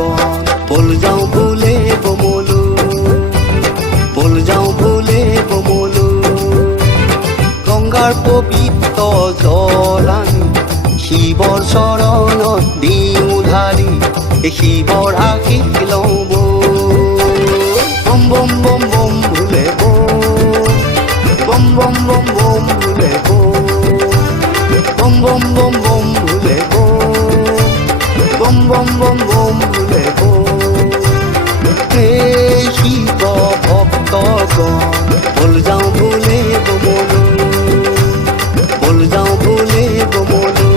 গণ বল যাওঁ ভুলে বমলো বল যাওঁ ভুলে বমলো গংগাৰ পবিত্ৰ জল আনি শিৱৰ চৰণত দিওঁ ঢালি শিৱৰ আশীষ লওঁ বম বম বম বম ভুলে বম বম বম বম ভুলে বম বম বম বম ভুলে বম বম বম বম ভুলে হে শিৱ ভক্তগণ বল যাওঁ ভুলে বমলো বল যাওঁ ভুলে বমলো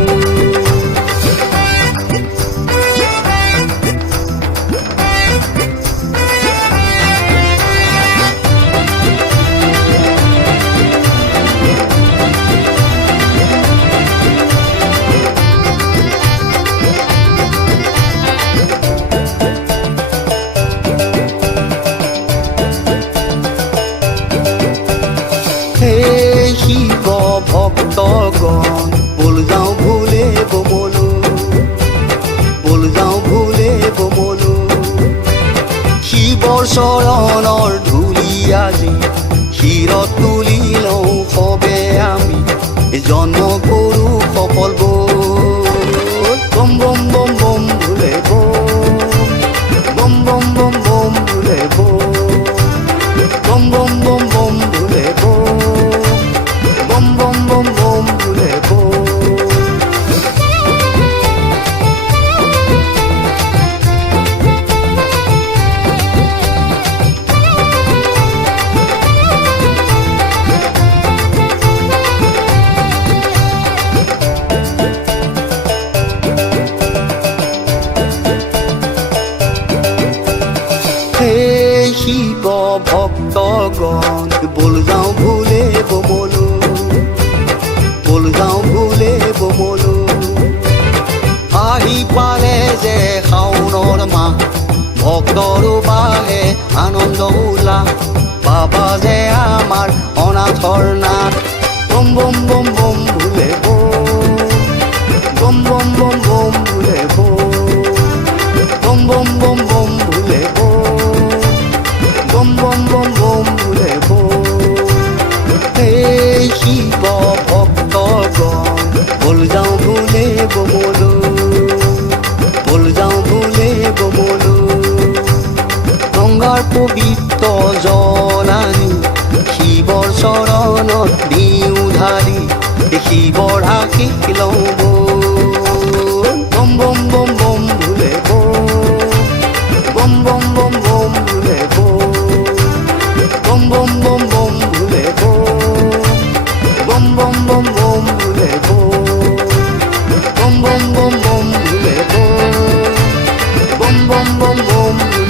হে শিৱ ভক্তগণ বল যাওঁ ভুলে বমলো বল যাওঁ ভুলে বমলো শিৱৰ চৰণৰ ধূলি আজি শিৰত তুলি লওঁ সবে আমি জন্ম কৰোঁ সফল বম বম বম বম ভুলে বম বম বম বম ভুলে বম বম বম বম ভুলে বম বম বম বম ভুলে হে শিৱ ভক্তগণ বল যাওঁ ভুলে বমলো বল যাওঁ ভুলে বমলো আহি পালে যে শাওণৰ মাহ ভক্তৰ বাহে আনন্দ উল্লাস বাবা যে আমাৰ অনাথৰ নাথ বম বম বম বম ভুলে বম বম বম বম ভুলে বম বম বম বম ভুলে বম বম বম বম ভুলে হে শিৱ ভক্তগণ বল যাওঁ ভুলে বমলো বল যাওঁ ভুলে বমলো গংগাৰ পবিত্ৰ জল আনি শিৱৰ চৰণত দিওঁ ঢালি শিৱৰ আশীষ লওঁ বম বম বম বম ভুলে বম বম বম বম ভুলে বম বম বম বম ভুলে বম বম বম বম ভুলে বম বম বম বম ভুলে বম বম বম বম